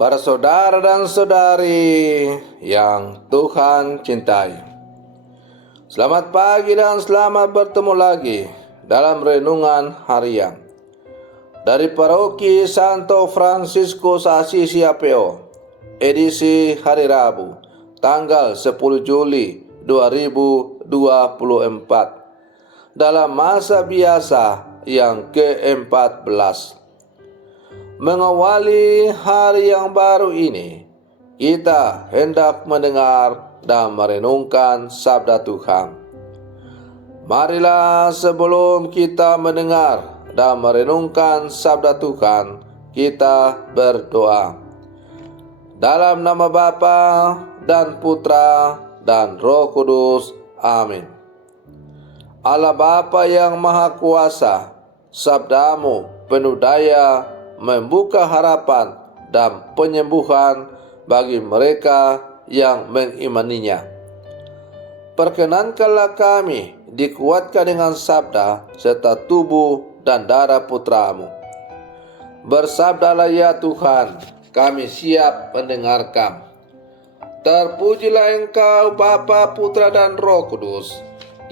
Para saudara dan saudari yang Tuhan cintai, selamat pagi dan selamat bertemu lagi dalam renungan harian dari Paroki Santo Fransiskus Assisi APO, edisi hari Rabu, tanggal 10 Juli 2024, dalam masa biasa yang ke-14. Mengawali hari yang baru ini, kita hendak mendengar dan merenungkan sabda Tuhan. Marilah sebelum kita mendengar dan merenungkan sabda Tuhan, kita berdoa. Dalam nama Bapa dan Putra dan Roh Kudus. Amin. Allah Bapa yang Maha Kuasa, sabdamu penuh daya membuka harapan dan penyembuhan bagi mereka yang mengimaninya. Perkenankanlah kami dikuatkan dengan sabda serta tubuh dan darah putramu. Bersabdalah ya Tuhan, kami siap mendengarkan. Terpujilah Engkau Bapa, Putra dan Roh Kudus,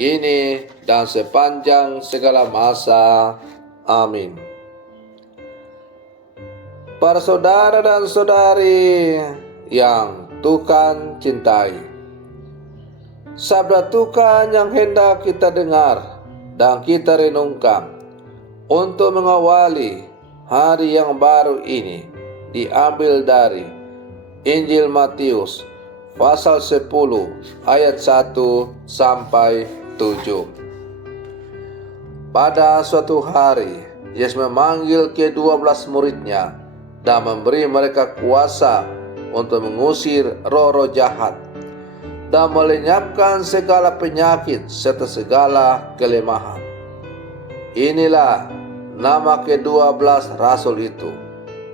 kini dan sepanjang segala masa. Amin. Para saudara dan saudari yang Tuhan cintai, sabda Tuhan yang hendak kita dengar dan kita renungkan untuk mengawali hari yang baru ini diambil dari Injil Matius pasal 10 ayat 1 sampai 7. Pada suatu hari, Yesus memanggil ke-12 muridnya dan memberi mereka kuasa untuk mengusir roh-roh jahat dan melenyapkan segala penyakit serta segala kelemahan. Inilah nama ke-12 rasul itu.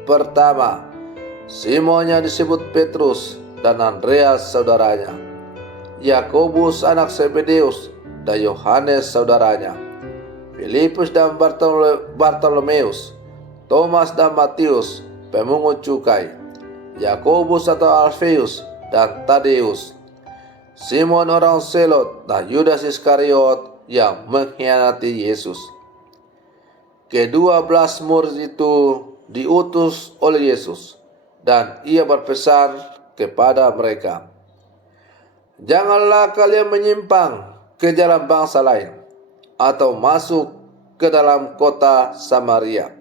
Pertama, Simon yang disebut Petrus dan Andreas saudaranya, Yakobus anak Zebedeus dan Yohanes saudaranya, Filipus dan Bartolomeus, Thomas dan Matius pemungut cukai, Yakobus atau Alfeus dan Tadeus, Simon orang Selot dan Yudas Iskariot yang mengkhianati Yesus. Ke-12 murid itu diutus oleh Yesus dan ia berpesan kepada mereka, janganlah kalian menyimpang ke jalan bangsa lain atau masuk ke dalam kota Samaria,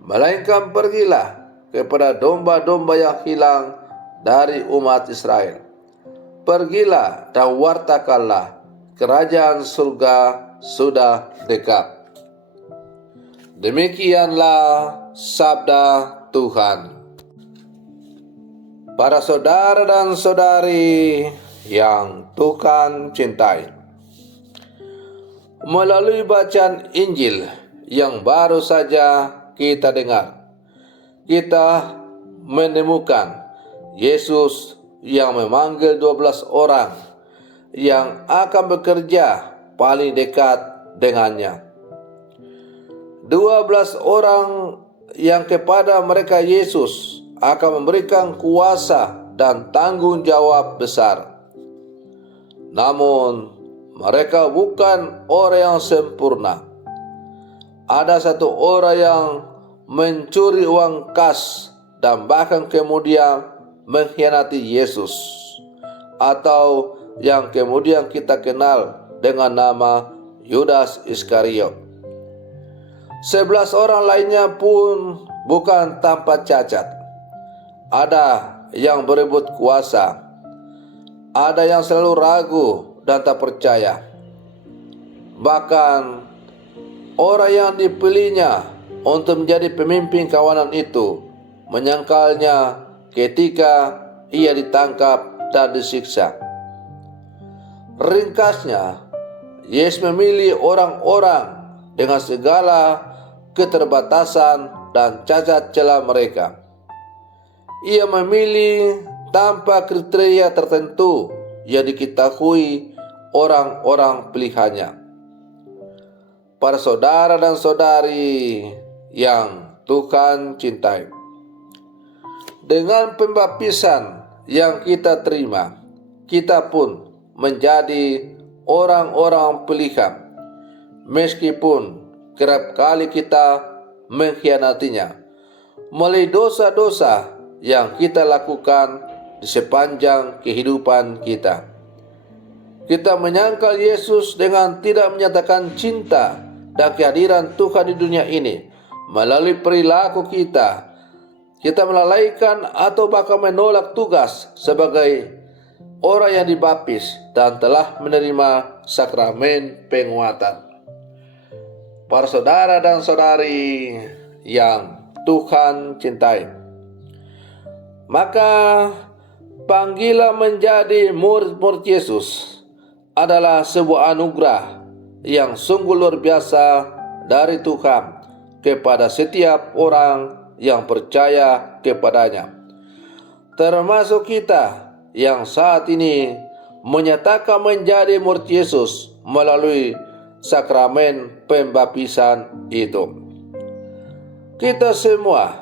melainkan pergilah kepada domba-domba yang hilang dari umat Israel. Pergilah dan wartakanlah, kerajaan surga sudah dekat. Demikianlah sabda Tuhan. Para saudara dan saudari yang Tuhan cintai, melalui bacaan Injil yang baru saja kita dengar, kita menemukan Yesus yang memanggil 12 orang yang akan bekerja paling dekat dengannya. 12 orang yang kepada mereka Yesus akan memberikan kuasa dan tanggung jawab besar. Namun mereka bukan orang yang sempurna. Ada satu orang yang mencuri uang kas dan bahkan kemudian mengkhianati Yesus, atau yang kemudian kita kenal dengan nama Yudas Iskariot. 11 orang lainnya pun bukan tanpa cacat. Ada yang berebut kuasa, ada yang selalu ragu dan tak percaya. Bahkan orang yang dipilihnya untuk menjadi pemimpin kawanan itu menyangkalnya ketika ia ditangkap dan disiksa. Ringkasnya, Yesus memilih orang-orang dengan segala keterbatasan dan cacat celah mereka. Ia memilih tanpa kriteria tertentu yang diketahui orang-orang pilihannya. Para saudara dan saudari yang Tuhan cintai, Dengan pembaptisan yang kita terima, kita pun menjadi orang-orang pilihan, meskipun kerap kali kita mengkhianatinya melalui dosa-dosa yang kita lakukan di sepanjang kehidupan kita. Kita menyangkal Yesus dengan tidak menyatakan cinta dan kehadiran Tuhan di dunia ini melalui perilaku kita. Kita melalaikan atau bahkan menolak tugas sebagai orang yang dibaptis dan telah menerima sakramen penguatan. Para saudara dan saudari yang Tuhan cintai, maka panggilan menjadi murid-murid Yesus adalah sebuah anugerah yang sungguh luar biasa dari Tuhan kepada setiap orang yang percaya kepadanya, termasuk kita yang saat ini menyatakan menjadi murid Yesus melalui sakramen pembaptisan itu. Kita semua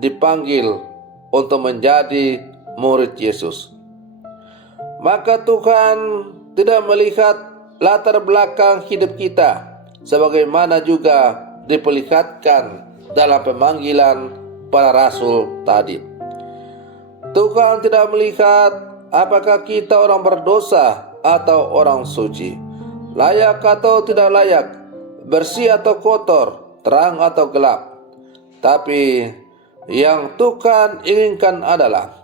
dipanggil untuk menjadi murid Yesus. Maka Tuhan tidak melihat latar belakang hidup kita, sebagaimana juga diperlihatkan dalam pemanggilan para rasul tadi. Tuhan tidak melihat apakah kita orang berdosa atau orang suci, layak atau tidak layak, bersih atau kotor, terang atau gelap. Tapi yang Tuhan inginkan adalah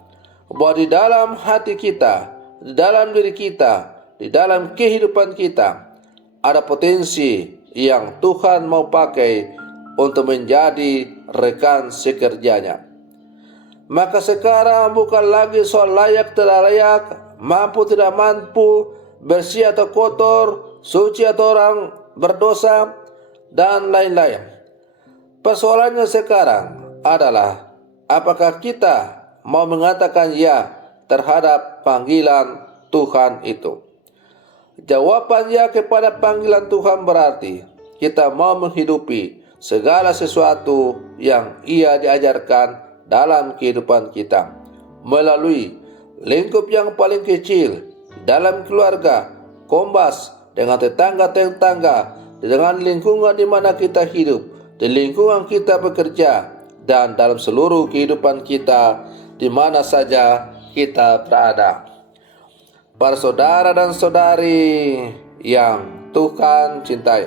bahwa di dalam hati kita, di dalam diri kita, di dalam kehidupan kita ada potensi yang Tuhan mau pakai untuk menjadi rekan sekerjanya. Maka sekarang bukan lagi soal layak tidak layak, mampu tidak mampu, bersih atau kotor, suci atau orang berdosa, dan lain-lain. Persoalannya sekarang adalah apakah kita mau mengatakan ya terhadap panggilan Tuhan itu. Jawaban ya kepada panggilan Tuhan berarti kita mau menghidupi segala sesuatu yang Ia diajarkan dalam kehidupan kita melalui lingkup yang paling kecil, dalam keluarga, kombas, dengan tetangga-tetangga, dengan lingkungan di mana kita hidup, di lingkungan kita bekerja, dan dalam seluruh kehidupan kita di mana saja kita berada. Para saudara dan saudari yang Tuhan cintai,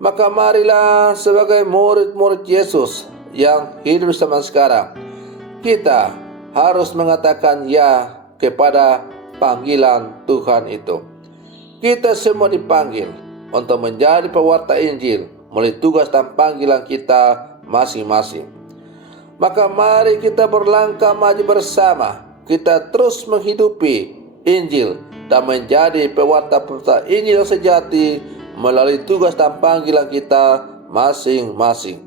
maka marilah sebagai murid-murid Yesus yang hidup zaman sekarang, kita harus mengatakan ya kepada panggilan Tuhan itu. Kita semua dipanggil untuk menjadi pewarta Injil melalui tugas dan panggilan kita masing-masing. Maka mari kita berlangkah maju bersama, kita terus menghidupi Injil dan menjadi pewarta-pewarta Injil sejati melalui tugas dan panggilan kita masing-masing.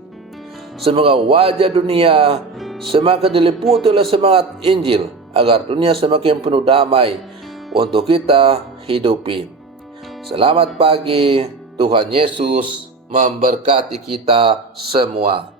Semoga wajah dunia semakin diliputi oleh semangat Injil, agar dunia semakin penuh damai untuk kita hidupi. Selamat pagi, Tuhan Yesus memberkati kita semua.